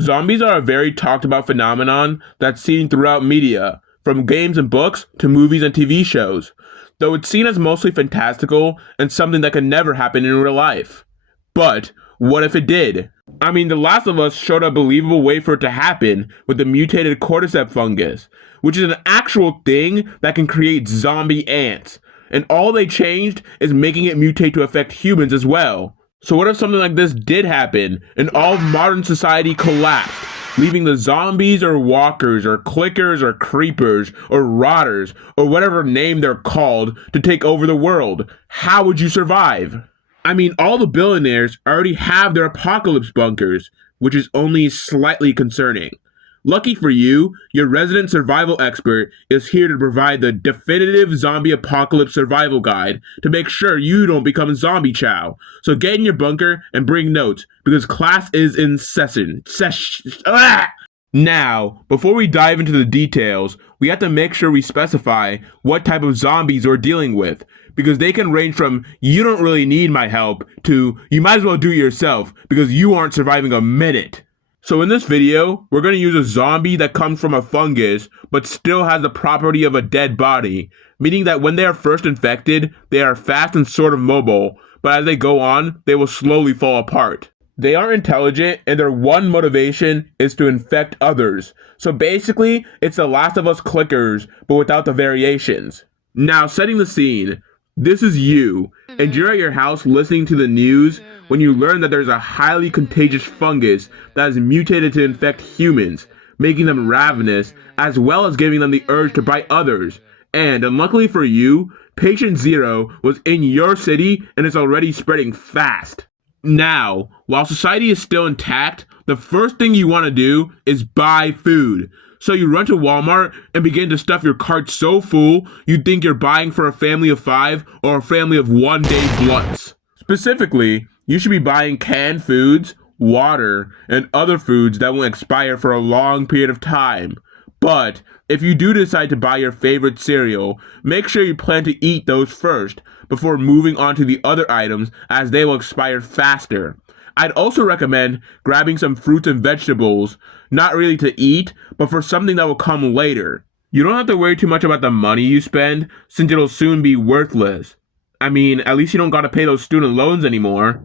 Zombies are a very talked about phenomenon that's seen throughout media, from games and books to movies and TV shows, though it's seen as mostly fantastical and something that can never happen in real life. But what if it did? I mean, The Last of Us showed a believable way for it to happen with the mutated cordyceps fungus, which is an actual thing that can create zombie ants. And all they changed is making it mutate to affect humans as well. So what if something like this did happen and all of modern society collapsed, leaving the zombies or walkers or clickers or creepers or rotters or whatever name they're called to take over the world? How would you survive? I mean, all the billionaires already have their apocalypse bunkers, which is only slightly concerning. Lucky for you, your resident survival expert is here to provide the definitive zombie apocalypse survival guide to make sure you don't become zombie chow. So get in your bunker and bring notes, because class is in session. Now, before we dive into the details, we have to make sure we specify what type of zombies we're dealing with, because they can range from "you don't really need my help" to "you might as well do it yourself because you aren't surviving a minute." So in this video, we're going to use a zombie that comes from a fungus, but still has the property of a dead body, meaning that when they are first infected, they are fast and sort of mobile, but as they go on, they will slowly fall apart. They are intelligent, and their one motivation is to infect others. So basically, it's the Last of Us clickers, but without the variations. Now, setting the scene, this is you, and you're at your house listening to the news when you learn that there's a highly contagious fungus that has mutated to infect humans, making them ravenous, as well as giving them the urge to bite others. And unluckily for you, Patient Zero was in your city and is already spreading fast. Now, while society is still intact, the first thing you want to do is buy food. So you run to Walmart and begin to stuff your cart so full you think you're buying for a family of 5 or a family of one-day blunts. Specifically, you should be buying canned foods, water, and other foods that will expire for a long period of time. But if you do decide to buy your favorite cereal, make sure you plan to eat those first before moving on to the other items, as they will expire faster. I'd also recommend grabbing some fruits and vegetables, not really to eat, but for something that will come later. You don't have to worry too much about the money you spend, since it'll soon be worthless. I mean, at least you don't gotta pay those student loans anymore.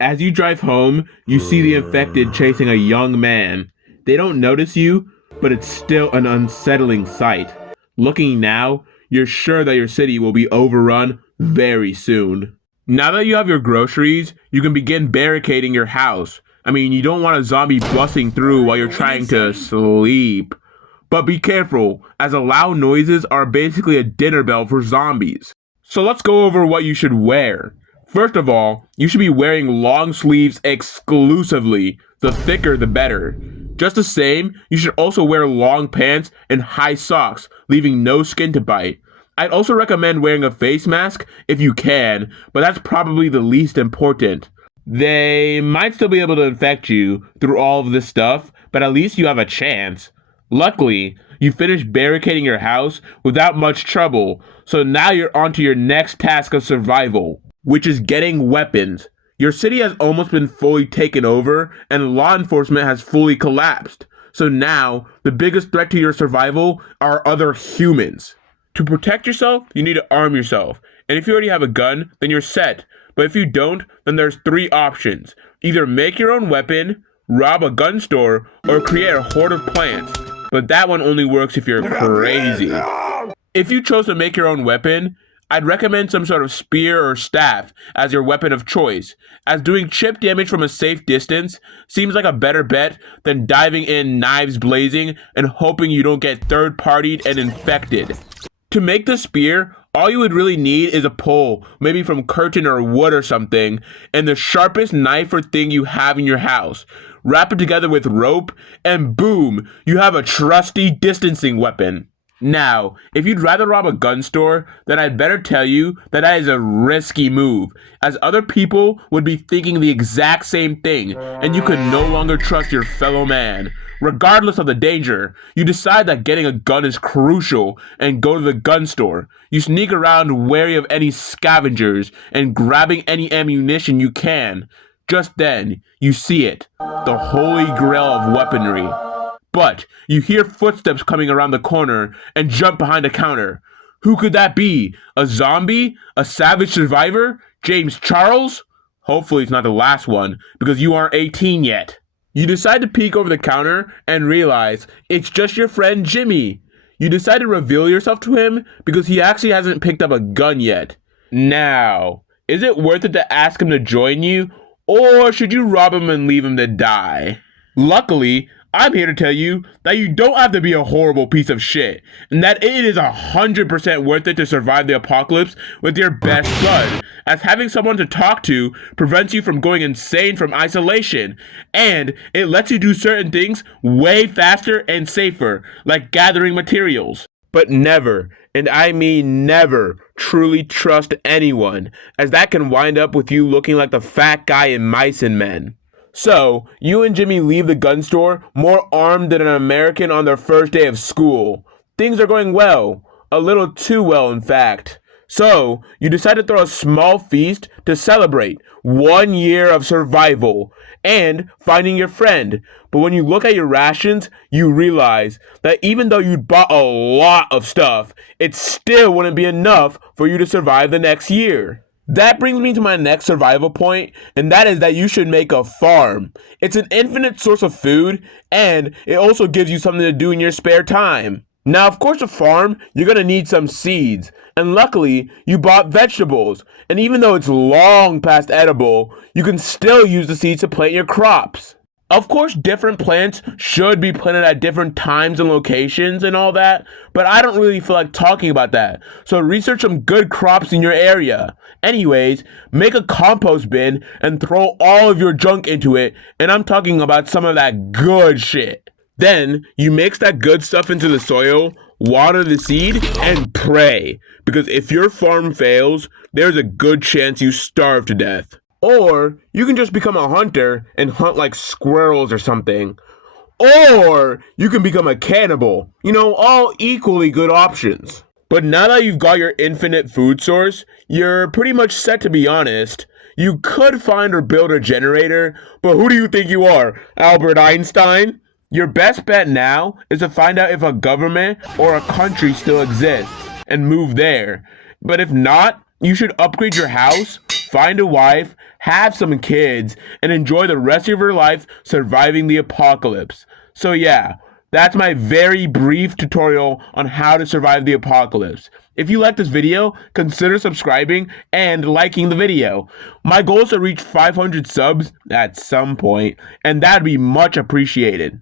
As you drive home, you see the infected chasing a young man. They don't notice you, but it's still an unsettling sight. Looking now, you're sure that your city will be overrun very soon. Now that you have your groceries, you can begin barricading your house. I mean, you don't want a zombie busting through while you're trying to sleep. But be careful, as loud noises are basically a dinner bell for zombies. So let's go over what you should wear. First of all, you should be wearing long sleeves exclusively. The thicker, the better. Just the same, you should also wear long pants and high socks, leaving no skin to bite. I'd also recommend wearing a face mask if you can, but that's probably the least important. They might still be able to infect you through all of this stuff, but at least you have a chance. Luckily, you finished barricading your house without much trouble, so now you're on to your next task of survival, which is getting weapons. Your city has almost been fully taken over, and law enforcement has fully collapsed. So now, the biggest threat to your survival are other humans. To protect yourself, you need to arm yourself. And if you already have a gun, then you're set. But if you don't, then there's 3 options. Either make your own weapon, rob a gun store, or create a horde of plants. But that one only works if you're crazy. If you chose to make your own weapon, I'd recommend some sort of spear or staff as your weapon of choice, as doing chip damage from a safe distance seems like a better bet than diving in knives blazing and hoping you don't get third-partied and infected. To make the spear, all you would really need is a pole, maybe from curtain or wood or something, and the sharpest knife or thing you have in your house. Wrap it together with rope, and boom, you have a trusty distancing weapon. Now, if you'd rather rob a gun store, then I'd better tell you that is a risky move, as other people would be thinking the exact same thing, and you could no longer trust your fellow man. Regardless of the danger, you decide that getting a gun is crucial and go to the gun store. You sneak around wary of any scavengers and grabbing any ammunition you can. Just then, you see it, the holy grail of weaponry. But you hear footsteps coming around the corner and jump behind a counter. Who could that be? A zombie? A savage survivor? James Charles? Hopefully it's not the last one, because you aren't 18 yet. You decide to peek over the counter and realize it's just your friend Jimmy. You decide to reveal yourself to him because he actually hasn't picked up a gun yet. Now, is it worth it to ask him to join you, or should you rob him and leave him to die? Luckily, I'm here to tell you that you don't have to be a horrible piece of shit, and that it is 100% worth it to survive the apocalypse with your best bud, as having someone to talk to prevents you from going insane from isolation, and it lets you do certain things way faster and safer, like gathering materials. But never, and I mean never, truly trust anyone, as that can wind up with you looking like the fat guy in Mice and Men. So, you and Jimmy leave the gun store more armed than an American on their first day of school. Things are going well. A little too well, in fact. So, you decide to throw a small feast to celebrate 1 year of survival and finding your friend. But when you look at your rations, you realize that even though you'd bought a lot of stuff, it still wouldn't be enough for you to survive the next year. That brings me to my next survival point, and that is that you should make a farm. It's an infinite source of food, and it also gives you something to do in your spare time. Now, of course, a farm, you're going to need some seeds, and luckily, you bought vegetables, and even though it's long past edible, you can still use the seeds to plant your crops. Of course, different plants should be planted at different times and locations and all that, but I don't really feel like talking about that. So research some good crops in your area. Anyways, make a compost bin and throw all of your junk into it, and I'm talking about some of that good shit. Then, you mix that good stuff into the soil, water the seed, and pray. Because if your farm fails, there's a good chance you starve to death. Or, you can just become a hunter and hunt like squirrels or something. Or, you can become a cannibal. All equally good options. But now that you've got your infinite food source, you're pretty much set, to be honest. You could find or build a generator, but who do you think you are, Albert Einstein? Your best bet now is to find out if a government or a country still exists and move there. But if not, you should upgrade your house, find a wife, have some kids, and enjoy the rest of your life surviving the apocalypse. So yeah, that's my very brief tutorial on how to survive the apocalypse. If you like this video, consider subscribing and liking the video. My goal is to reach 500 subs at some point, and that'd be much appreciated.